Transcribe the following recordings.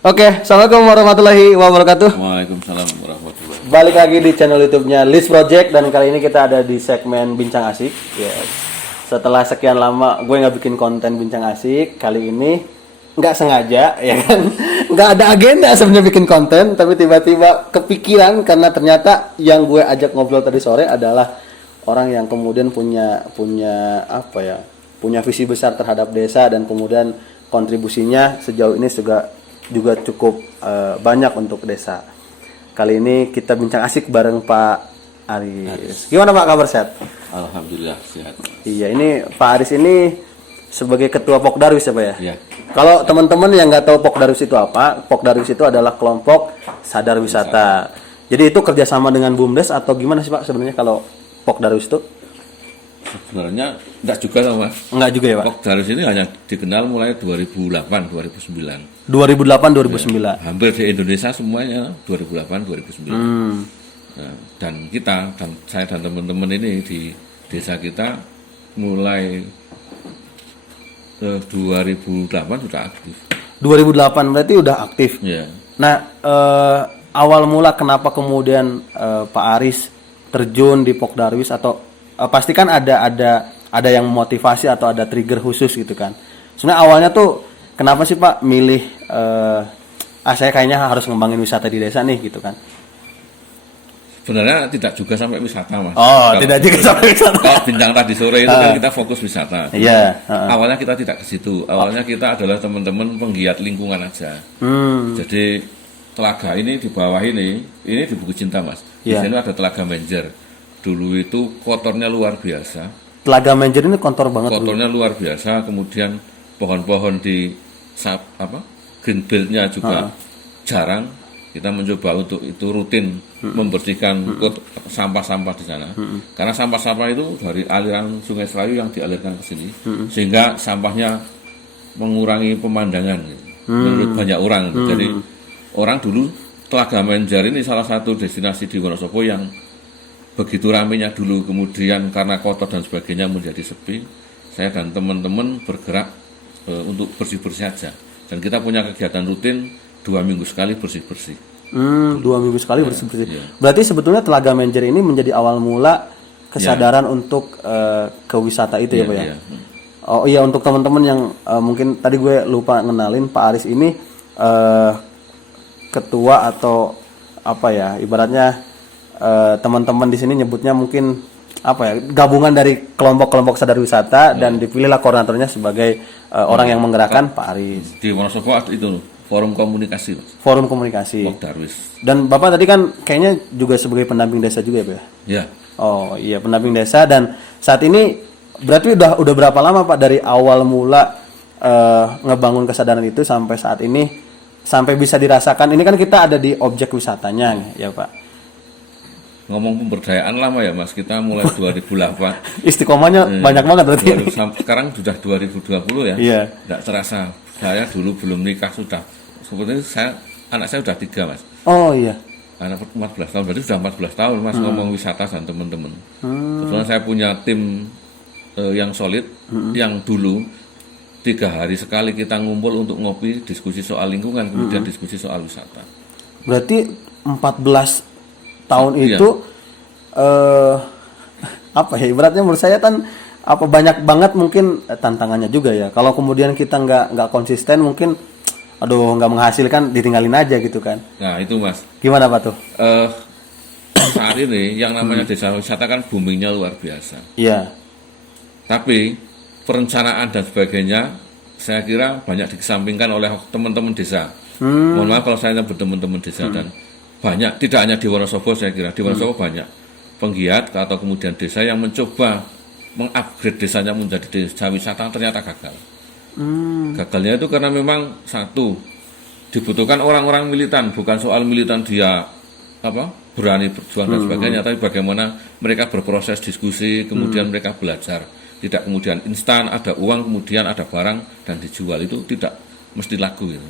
Oke, assalamualaikum warahmatullahi wabarakatuh. Waalaikumsalam warahmatullahi wabarakatuh. Balik lagi di channel YouTube-nya List Project dan kali ini kita ada di segmen Bincang Asik. Yes. Setelah sekian lama gue nggak bikin konten Bincang Asik, kali ini nggak sengaja, ya kan? Nggak ada agenda sebenarnya bikin konten, tapi tiba-tiba kepikiran karena ternyata yang gue ajak ngobrol tadi sore adalah orang yang kemudian punya visi besar terhadap desa dan kemudian kontribusinya sejauh ini juga cukup banyak untuk desa. Kali ini kita bincang asik bareng Pak Aris. Gimana Pak, kabar sehat? Alhamdulillah sehat. Iya, ini Pak Aris ini sebagai ketua Pokdarwis ya Pak ya? Iya. Kalau teman-teman yang nggak tahu Pokdarwis itu apa, Pokdarwis itu adalah kelompok sadar wisata. Jadi itu kerjasama dengan BUMDes atau gimana sih Pak sebenarnya kalau Pokdarwis itu? Sebenarnya enggak juga sama Mas. Enggak juga ya Pak? Pokdarwis ini hanya dikenal mulai 2008-2009. 2008-2009. Hampir di Indonesia semuanya 2008-2009. Nah, dan saya dan teman-teman ini di desa kita mulai 2008 sudah aktif. 2008 berarti udah aktif. Ya. Nah, awal mula kenapa kemudian Pak Aris terjun di Pokdarwis atau pasti kan ada yang motivasi atau ada trigger khusus gitu kan. Sebenarnya awalnya tuh kenapa sih Pak milih saya kayaknya harus ngembangin wisata di desa nih gitu kan. Sebenarnya tidak juga sampai wisata Mas. Oh, tidak juga sampai wisata. Kalau bincang tadi sore itu kan kita fokus wisata. Iya. Awalnya kita tidak ke situ. Awalnya kita adalah teman-teman penggiat lingkungan aja. Jadi telaga ini di bawah ini di Buku Cinta Mas. Di sini ada telaga Menjer. Dulu itu kotornya luar biasa. Telaga Menjer ini kotor banget. Kotornya luar biasa. Kemudian pohon-pohon di green belt-nya juga jarang. Kita mencoba untuk itu rutin membersihkan sampah-sampah di sana. Karena sampah-sampah itu dari aliran Sungai Serayu yang dialirkan ke sini, sehingga sampahnya mengurangi pemandangan menurut banyak orang. Jadi orang dulu Telaga Menjer ini salah satu destinasi di Wonosobo yang begitu ramenya dulu, kemudian karena kotor dan sebagainya menjadi sepi. Saya dan teman-teman bergerak untuk bersih-bersih aja. Dan kita punya kegiatan rutin 2 minggu sekali bersih-bersih. 2 minggu sekali bersih-bersih. Iya. Berarti sebetulnya Telaga Menjer ini menjadi awal mula kesadaran untuk ke wisata itu ya Pak ya? Iya. Oh iya, untuk teman-teman yang mungkin tadi gue lupa ngenalin, Pak Aris ini ketua atau apa ya, ibaratnya teman-teman di sini nyebutnya mungkin gabungan dari kelompok-kelompok sadar wisata dan dipilihlah koordinatornya sebagai orang yang menggerakkan Pak Aris. Di Wonosobo itu forum komunikasi Mas. Forum komunikasi. Pokdarwis. Dan Bapak tadi kan kayaknya juga sebagai pendamping desa juga ya Pak ya? Ya. Oh iya, pendamping desa. Dan saat ini berarti udah berapa lama Pak dari awal mula ngebangun kesadaran itu sampai saat ini, sampai bisa dirasakan? Ini kan kita ada di objek wisatanya ya Pak. Ngomong pemberdayaan lama ya Mas, kita mulai 2008. Istiqomahnya banyak banget berarti. Sekarang sudah 2020 ya. Iya. Tidak terasa. Saya dulu belum nikah sudah. Seperti anak saya sudah 3 Mas. Oh iya. Anak 14 tahun, berarti sudah 14 tahun Mas ngomong wisata dan teman-teman. Kebetulan saya punya tim yang solid, yang dulu 3 hari sekali kita ngumpul untuk ngopi, diskusi soal lingkungan, kemudian diskusi soal wisata. Berarti 14 tahun itu ibaratnya menurut saya kan banyak banget mungkin tantangannya juga ya. Kalau kemudian kita nggak konsisten mungkin nggak menghasilkan, ditinggalin aja gitu kan. Nah itu Mas. Gimana Pak tuh? Saat ini yang namanya desa wisata kan boomingnya luar biasa. Iya. Tapi perencanaan dan sebagainya saya kira banyak dikesampingkan oleh teman-teman desa. Mohon maaf kalau saya nyebut teman-teman desa dan banyak, tidak hanya di Wonosobo, saya kira di Wonosobo banyak penggiat atau kemudian desa yang mencoba mengupgrade desanya menjadi desa wisata, ternyata gagal. Gagalnya itu karena memang satu, dibutuhkan orang-orang militan, bukan soal militan dia berani berjuang dan sebagainya, tapi bagaimana mereka berproses diskusi, kemudian mereka belajar, tidak kemudian instan ada uang kemudian ada barang dan dijual, itu tidak mesti laku gitu.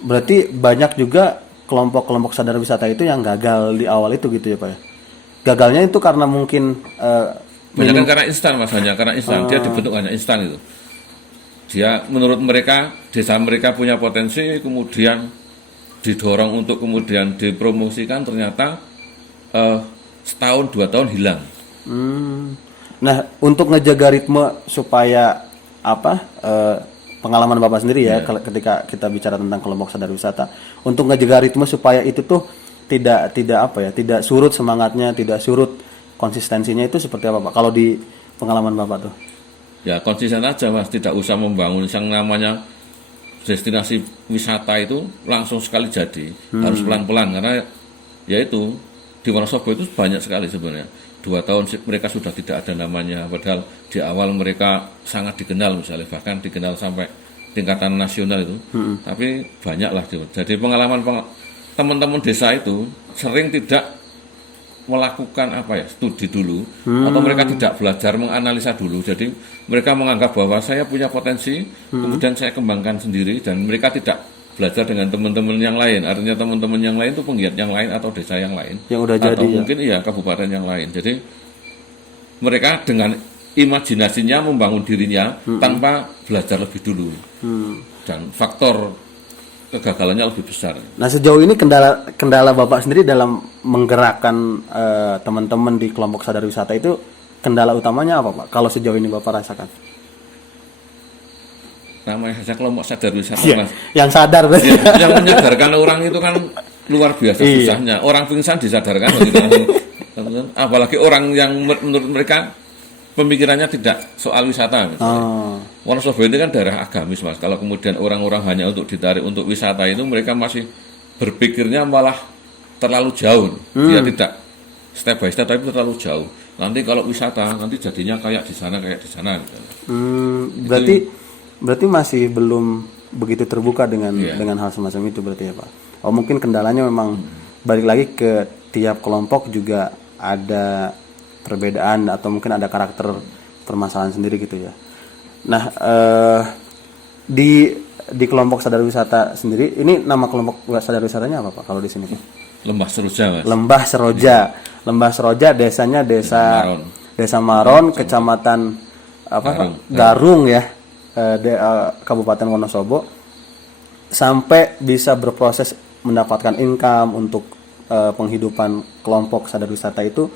Berarti banyak juga kelompok-kelompok sadar wisata itu yang gagal di awal itu gitu ya Pak ya? Gagalnya itu karena mungkin banyak kan karena instan Mas, hanya karena instan, dia dibentuk hanya instan itu. Dia menurut mereka, desa mereka punya potensi, kemudian didorong untuk kemudian dipromosikan ternyata setahun 2 tahun hilang. Nah, untuk ngejaga ritme supaya pengalaman Bapak sendiri ya ketika kita bicara tentang kelompok sadar wisata, untuk ngejaga ritme supaya itu tuh tidak tidak surut semangatnya, tidak surut konsistensinya, itu seperti apa Pak kalau di pengalaman Bapak tuh? Ya konsisten aja Mas, tidak usah membangun yang namanya destinasi wisata itu langsung sekali jadi, harus pelan-pelan, karena yaitu di Wonosobo itu banyak sekali sebenarnya. 2 tahun mereka sudah tidak ada namanya, padahal di awal mereka sangat dikenal, misalnya bahkan dikenal sampai tingkatan nasional itu. Tapi banyaklah, jadi pengalaman teman-teman desa itu sering tidak melakukan studi dulu, atau mereka tidak belajar menganalisa dulu. Jadi mereka menganggap bahwa saya punya potensi, kemudian saya kembangkan sendiri, dan mereka tidak belajar dengan teman-teman yang lain. Artinya teman-teman yang lain itu penggiat yang lain atau desa yang lain, yang udah atau jadi mungkin kabupaten yang lain. Jadi mereka dengan imajinasinya membangun dirinya tanpa belajar lebih dulu, dan faktor kegagalannya lebih besar. Nah, sejauh ini kendala Bapak sendiri dalam menggerakkan teman-teman di kelompok sadar wisata itu, kendala utamanya apa Pak? Kalau sejauh ini Bapak rasakan? Namanya saja kelompok sadar wisata, Mas. Yang sadar berarti. Yang menyadarkan orang itu kan luar biasa susahnya. Orang pingsan disadarkan, apalagi orang yang menurut mereka pemikirannya tidak soal wisata. Wonosobo ini kan daerah agamis Mas. Kalau kemudian orang-orang hanya untuk ditarik untuk wisata itu, mereka masih berpikirnya malah terlalu jauh. Dia tidak step by step, tapi terlalu jauh. Nanti kalau wisata nanti jadinya kayak di sana gitu. Berarti masih belum begitu terbuka dengan hal semacam itu berarti ya Pak. Oh, mungkin kendalanya memang balik lagi ke tiap kelompok juga ada perbedaan, atau mungkin ada karakter permasalahan sendiri gitu ya. Nah, di kelompok sadar wisata sendiri, ini nama kelompok sadar wisatanya apa Pak kalau di sini Pak? Lembah Seroja Mas. Lembah Seroja. Lembah Seroja, desanya Desa Maron, Kecamatan Garung ya, Kabupaten Wonosobo, sampai bisa berproses mendapatkan income untuk penghidupan kelompok sadar wisata itu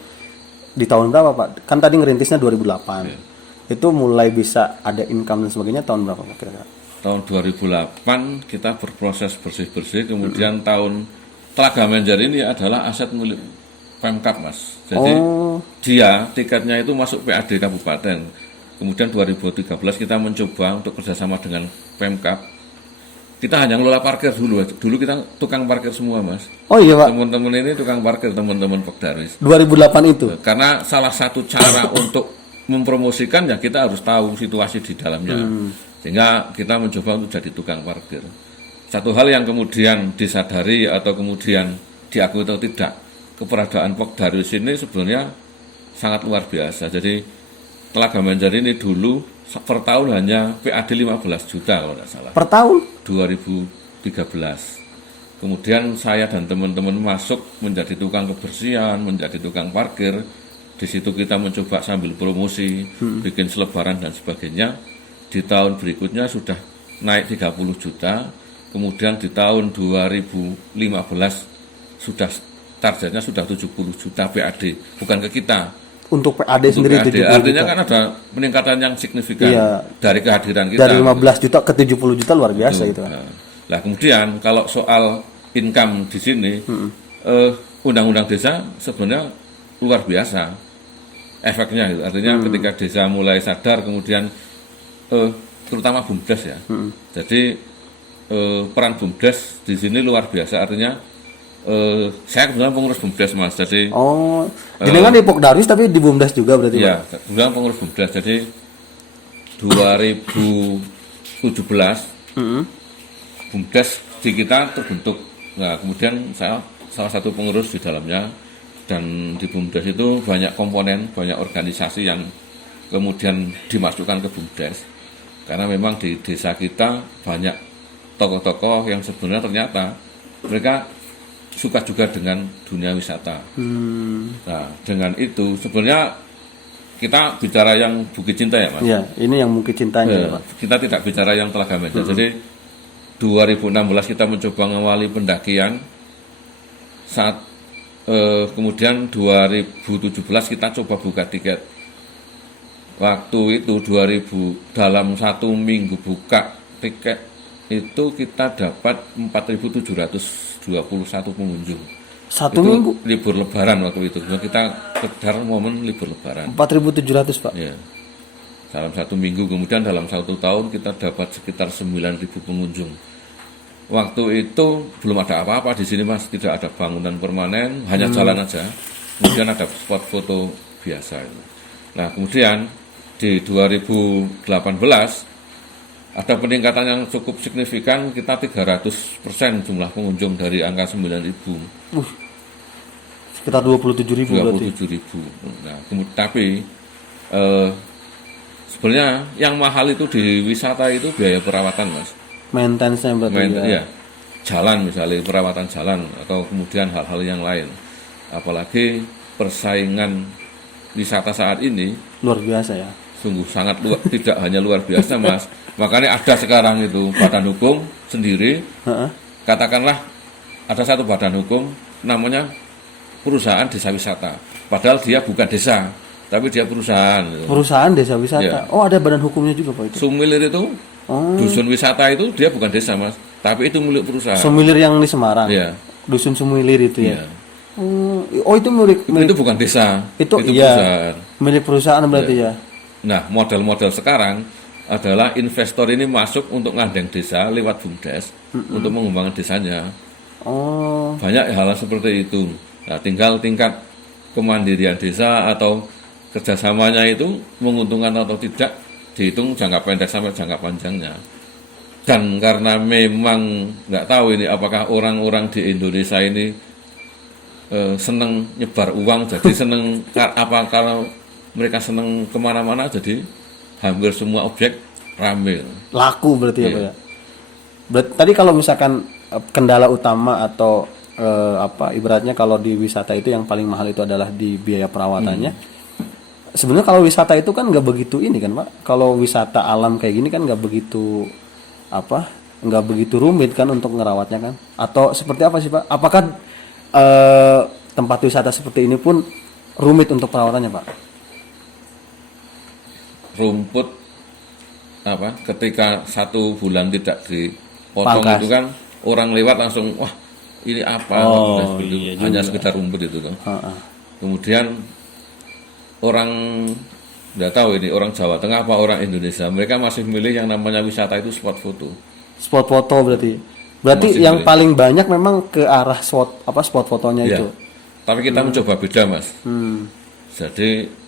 di tahun berapa Pak? Kan tadi ngerintisnya 2008. Itu mulai bisa ada income dan sebagainya tahun berapa Pak kira-kira? Tahun 2008 kita berproses bersih-bersih, kemudian tahun Telaga Menjar ini adalah aset milik Pemkab Mas. Jadi dia tiketnya itu masuk PAD Kabupaten. Kemudian 2013 kita mencoba untuk kerjasama dengan Pemkab. Kita hanya ngelola parkir dulu. Dulu kita tukang parkir semua Mas. Oh iya Pak. Teman-teman ini tukang parkir, teman-teman Pekdaris. 2008 itu? Karena salah satu cara untuk mempromosikan ya kita harus tahu situasi di dalamnya. Sehingga kita mencoba untuk jadi tukang parkir. Satu hal yang kemudian disadari atau kemudian diakui atau tidak, keberadaan Pekdaris ini sebenarnya sangat luar biasa. Jadi Telaga Menjar ini dulu per tahun hanya PAD 15 juta kalau tidak salah. Per tahun? 2013. Kemudian saya dan teman-teman masuk menjadi tukang kebersihan, menjadi tukang parkir. Di situ kita mencoba sambil promosi, bikin selebaran dan sebagainya. Di tahun berikutnya sudah naik 30 juta. Kemudian di tahun 2015 sudah targetnya sudah 70 juta PAD, bukan ke kita. Untuk PAD sendiri PAD. 70 Artinya juta. Kan ada peningkatan yang signifikan dari kehadiran kita. Dari 15 juta ke 70 juta luar biasa itu. Nah, kemudian kalau soal income di sini, undang-undang desa sebenarnya luar biasa efeknya gitu. Artinya ketika desa mulai sadar, kemudian terutama BUMDes ya. Jadi peran BUMDes di sini luar biasa. Artinya saya kebetulan pengurus BUMDes Mas. Jadi jenengan di Pekdaris tapi di BUMDes juga berarti? Iya, kebetulan pengurus BUMDes. Jadi 2017 BUMDes di kita terbentuk. Nah, kemudian saya salah satu pengurus di dalamnya. Dan di BUMDes itu banyak komponen, banyak organisasi yang kemudian dimasukkan ke BUMDes. Karena memang di desa kita banyak tokoh-tokoh yang sebenarnya ternyata mereka suka juga dengan dunia wisata. Nah, dengan itu sebenarnya kita bicara yang Bukit Cinta ya Mas? Iya, ini yang Bukit Cintanya Pak. Kita tidak bicara yang Telaga Menjar. Jadi 2016 kita mencoba mengawali pendakian. Saat kemudian 2017 kita coba buka tiket. Waktu itu dalam 1 minggu buka tiket itu kita dapat 4.721 pengunjung. 1 Itu minggu libur lebaran waktu itu. Kita kejar momen libur lebaran. 4.700 Pak. Ya. Dalam 1 minggu, kemudian dalam 1 tahun kita dapat sekitar 9.000 pengunjung. Waktu itu belum ada apa-apa di sini Mas, tidak ada bangunan permanen, hanya jalan aja. Kemudian ada spot foto biasa. Nah, kemudian di 2018 ada peningkatan yang cukup signifikan, kita 300% jumlah pengunjung dari angka 9.000. Sekitar 27.000 berarti. 27.000. Nah, tapi sebenarnya yang mahal itu di wisata itu biaya perawatan Mas. Maintenance-nya berarti Ya, jalan misalnya, perawatan jalan atau kemudian hal-hal yang lain. Apalagi persaingan wisata saat ini luar biasa ya. sungguh sangat tidak hanya luar biasa Mas. Makanya ada sekarang itu badan hukum sendiri. Katakanlah ada satu badan hukum namanya perusahaan desa wisata. Padahal dia bukan desa, tapi dia perusahaan. Gitu. Perusahaan desa wisata. Ya. Oh, ada badan hukumnya juga Pak itu. Sumilir itu dusun wisata itu dia bukan desa Mas, tapi itu milik perusahaan. Sumilir yang di Semarang. Iya. Dusun Sumilir itu ya. Iya. Oh, itu milik Itu bukan desa. itu iya. Perusahaan. Milik perusahaan berarti ya. Nah, model-model sekarang adalah investor ini masuk untuk ngandeng desa lewat BUMDes untuk mengembangkan desanya. Oh, Banyak hal seperti itu. Nah, tinggal tingkat kemandirian desa atau kerjasamanya itu menguntungkan atau tidak dihitung jangka pendek sampai jangka panjangnya. Dan karena memang nggak tahu ini apakah orang-orang di Indonesia ini seneng nyebar uang, jadi seneng apa kalau mereka seneng kemana-mana, jadi hampir semua objek rame. laku berarti ya Iya. Pak ya. Berarti tadi kalau misalkan kendala utama atau ibaratnya kalau di wisata itu yang paling mahal itu adalah di biaya perawatannya. Sebenarnya kalau wisata itu kan nggak begitu ini kan Pak. Kalau wisata alam kayak gini kan nggak begitu nggak begitu rumit kan untuk ngerawatnya kan. Atau seperti apa sih Pak? Apakah tempat wisata seperti ini pun rumit untuk perawatannya Pak? Rumput ketika 1 bulan tidak dipotong Pangkas. itu kan orang lewat langsung wah ini apa. Oh, Seperti itu. iya Hanya juga. sekedar rumput itu kan. Heeh. Kemudian orang nggak tahu ini orang Jawa Tengah apa orang Indonesia, mereka masih milih yang namanya wisata itu spot foto. Spot foto berarti. Berarti Masih yang boleh. paling banyak memang ke arah spot fotonya Ya. itu. Tapi kita mencoba beda Mas. Hmm. Jadi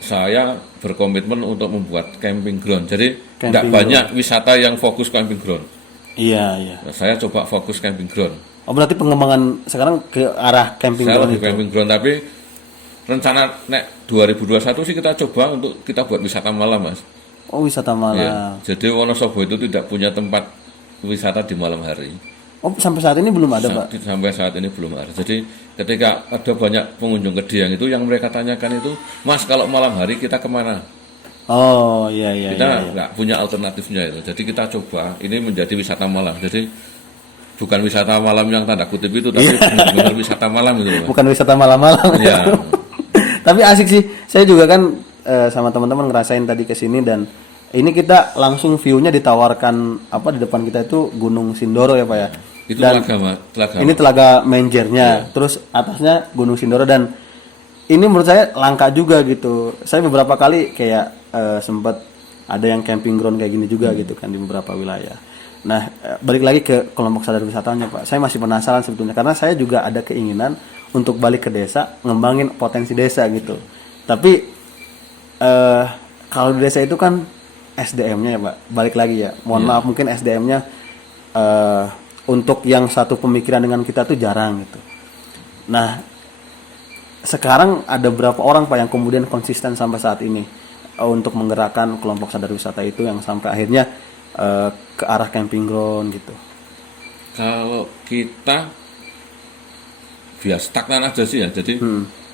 saya berkomitmen untuk membuat camping ground. Jadi Camping tidak banyak wisata yang fokus camping ground. Iya, iya. Nah, saya coba fokus camping ground. Oh, berarti pengembangan sekarang ke arah camping Saya ground lebih itu. camping ground, tapi rencana 2021 sih kita coba untuk kita buat wisata malam Mas. Oh, wisata malam. Ya. Jadi Wonosobo itu tidak punya tempat wisata di malam hari. Oh, sampai saat ini belum ada, Pak. Sampai saat ini belum ada. Jadi ketika ada banyak pengunjung ke Dieng itu yang mereka tanyakan itu, Mas kalau malam hari kita kemana? Oh, iya, iya, Kita iya, iya. nggak punya alternatifnya itu. Jadi kita coba ini menjadi wisata malam. Jadi bukan wisata malam yang tanda kutip itu, tapi benar-benar wisata malam itu. Mas. Bukan wisata malam-malam. Iya. Tapi asik sih. Saya juga kan sama teman-teman ngerasain tadi ke sini dan ini kita langsung view-nya ditawarkan di depan kita itu Gunung Sindoro ya, Pak ya. Itu Dan telaga. ini telaga Menjernya, terus atasnya Gunung Sindoro dan ini menurut saya langka juga gitu. Saya beberapa kali kayak sempat ada yang camping ground kayak gini juga gitu kan di beberapa wilayah. Nah, balik lagi ke kelompok sadar wisatanya Pak. Saya masih penasaran sebetulnya karena saya juga ada keinginan untuk balik ke desa, ngembangin potensi desa gitu. Tapi kalau di desa itu kan SDM-nya ya Pak. Balik lagi ya. Mohon maaf mungkin SDM-nya untuk yang satu pemikiran dengan kita tuh jarang gitu. Nah, sekarang ada berapa orang Pak yang kemudian konsisten sampai saat ini untuk menggerakkan kelompok sadar wisata itu yang sampai akhirnya ke arah camping ground gitu. Kalau kita biasa stagnan aja sih ya. Jadi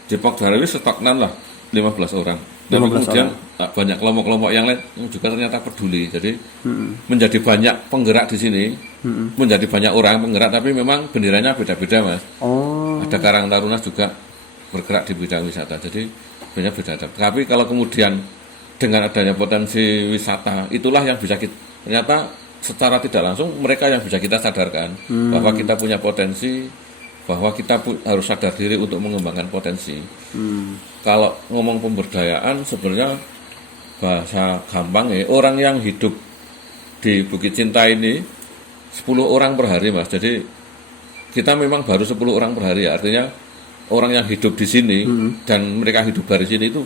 Depok Darawi stagnan lah 15 orang. Tapi 15 kemudian orang. banyak kelompok-kelompok yang lain yang juga ternyata peduli. Jadi menjadi banyak penggerak di sini, menjadi banyak orang penggerak, tapi memang benderanya beda-beda, Mas. Oh, Ada Karang Taruna juga bergerak di bidang wisata. Jadi sebenarnya beda. Tapi kalau kemudian dengan adanya potensi wisata, itulah yang bisa kita, ternyata secara tidak langsung mereka yang bisa kita sadarkan bahwa kita punya potensi, bahwa kita harus sadar diri untuk mengembangkan potensi. Kalau ngomong pemberdayaan sebenarnya bahasa gampang ya, orang yang hidup di Bukit Cinta ini 10 orang per hari, Mas. Jadi kita memang baru 10 orang per hari, artinya orang yang hidup di sini dan mereka hidup dari sini itu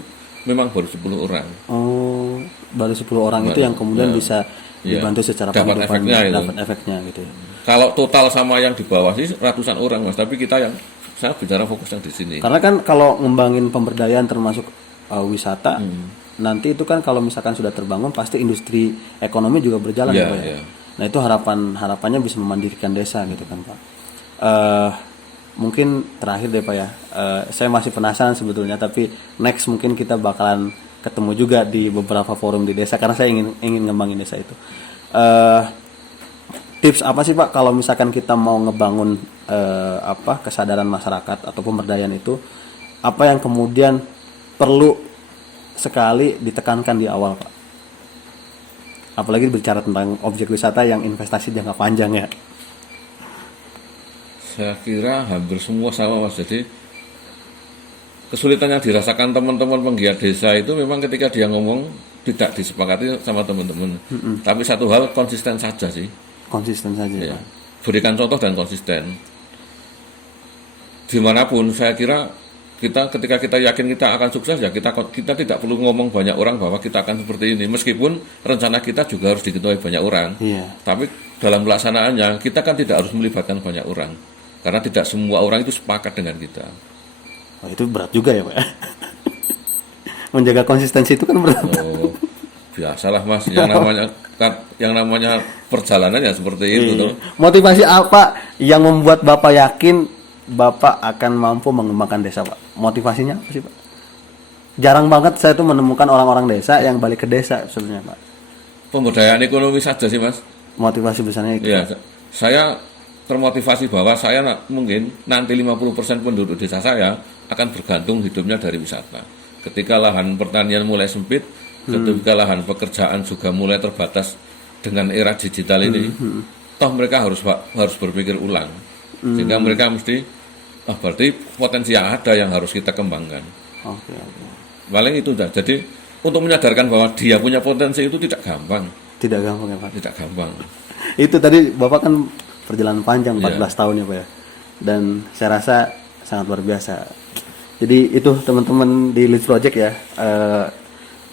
memang baru 10 orang. oh, baru 10 orang itu yang kemudian bisa dibantu secara dapat penghidupan, efeknya itu. dapat efeknya gitu ya. Kalau total sama yang di bawah sih ratusan orang, Mas. Tapi kita yang saya bicara fokus yang di sini. Karena kan kalau ngembangin pemberdayaan termasuk wisata, nanti itu kan kalau misalkan sudah terbangun pasti industri ekonomi juga berjalan Iya, ya, Pak ya. iya. Nah itu harapannya bisa memandirikan desa gitu kan Pak. Mungkin terakhir deh Pak ya, saya masih penasaran sebetulnya, tapi next mungkin kita bakalan ketemu juga di beberapa forum di desa karena saya ingin ngembangin desa itu. Tips apa sih Pak kalau misalkan kita mau ngebangun kesadaran masyarakat atau pemberdayaan itu, apa yang kemudian perlu sekali ditekankan di awal Pak? Apalagi bicara tentang objek wisata yang investasi jangka panjang ya. Saya kira hampir semua sama, Mas. Jadi kesulitan yang dirasakan teman-teman penggiat desa itu memang ketika dia ngomong tidak disepakati sama teman-teman. Tapi satu hal, konsisten saja sih. Konsisten saja Ya. Pak. Berikan contoh dan konsisten. Dimanapun saya kira ketika kita yakin kita akan sukses, ya kita tidak perlu ngomong banyak orang bahwa kita akan seperti ini. Meskipun rencana kita juga harus diketahui banyak orang. Iya. Tapi dalam pelaksanaannya kita kan tidak harus melibatkan banyak orang. Karena tidak semua orang itu sepakat dengan kita. Oh, itu berat juga ya Pak. Menjaga konsistensi itu kan berat. Oh, biasalah Mas, yang namanya perjalanan ya seperti itu Iya. tuh. Motivasi apa yang membuat Bapak yakin Bapak akan mampu mengembangkan desa Pak? Motivasinya apa sih Pak? Jarang banget saya tuh menemukan orang-orang desa yang balik ke desa sebenarnya Pak. Pemberdayaan ekonomi saja sih Mas. Motivasi besarnya itu. Ya, saya termotivasi bahwa saya mungkin nanti 50% penduduk desa saya akan bergantung hidupnya dari wisata. Ketika lahan pertanian mulai sempit, ketika lahan pekerjaan juga mulai terbatas dengan era digital ini, toh mereka harus berpikir ulang. Sehingga mereka mesti, berarti potensi yang ada yang harus kita kembangkan. Oke. Paling itu dah. Jadi untuk menyadarkan bahwa dia punya potensi itu tidak gampang. Tidak gampang ya Pak. Tidak gampang. Itu tadi Bapak kan perjalanan panjang 14 Iya. tahun ya Pak ya. Dan saya rasa sangat luar biasa. Jadi itu teman-teman di Lead Project ya.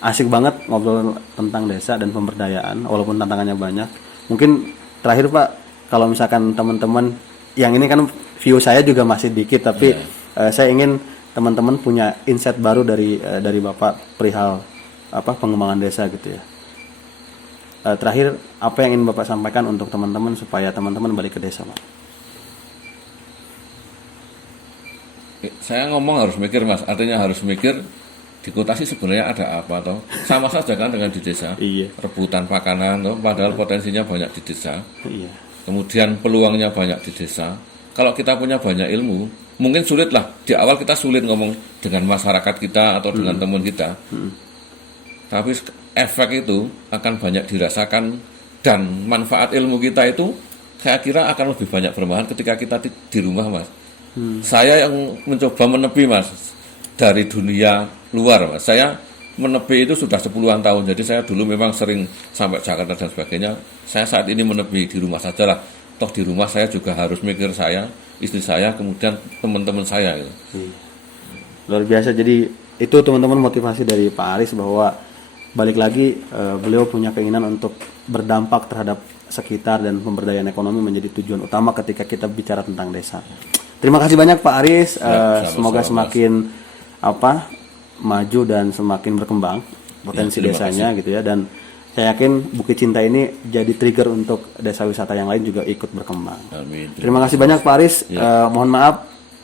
Asik banget ngobrol tentang desa dan pemberdayaan walaupun tantangannya banyak. Mungkin terakhir Pak, kalau misalkan teman-teman yang ini kan view saya juga masih dikit, tapi saya ingin teman-teman punya insight baru dari Bapak perihal pengembangan desa gitu ya. Terakhir, apa yang ingin Bapak sampaikan untuk teman-teman supaya teman-teman balik ke desa, Pak? Saya ngomong harus mikir Mas, artinya harus mikir di kota sih sebenarnya ada apa toh? Sama saja kan dengan di desa. Iya. Rebutan makanan toh, padahal potensinya banyak di desa. Iya. Kemudian peluangnya banyak di desa. Kalau kita punya banyak ilmu, mungkin sulit lah. Di awal kita sulit ngomong dengan masyarakat kita atau dengan teman kita. Tapi efek itu akan banyak dirasakan dan manfaat ilmu kita itu saya kira akan lebih banyak bermanfaat ketika kita di rumah Mas. Saya yang mencoba menepi Mas dari dunia luar Mas. Saya menepi itu sudah 10-an tahun. Jadi saya dulu memang sering sampai Jakarta dan sebagainya. Saya saat ini menepi di rumah saja lah. Toh di rumah saya juga harus mikir saya, istri saya, kemudian teman-teman saya gitu. Luar biasa. Jadi itu teman-teman motivasi dari Pak Aris bahwa balik lagi beliau punya keinginan untuk berdampak terhadap sekitar dan pemberdayaan ekonomi menjadi tujuan utama ketika kita bicara tentang desa. Terima kasih banyak Pak Aris. Semoga semakin maju dan semakin berkembang potensi desanya gitu ya, dan saya yakin Bukit Cinta ini jadi trigger untuk desa wisata yang lain juga ikut berkembang. Amin. Terima kasih banyak Pak Aris. Mohon maaf,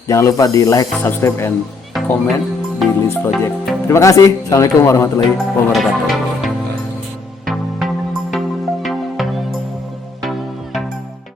jangan lupa di like, subscribe, and comment di List Project. Terima kasih. Assalamualaikum warahmatullahi wabarakatuh.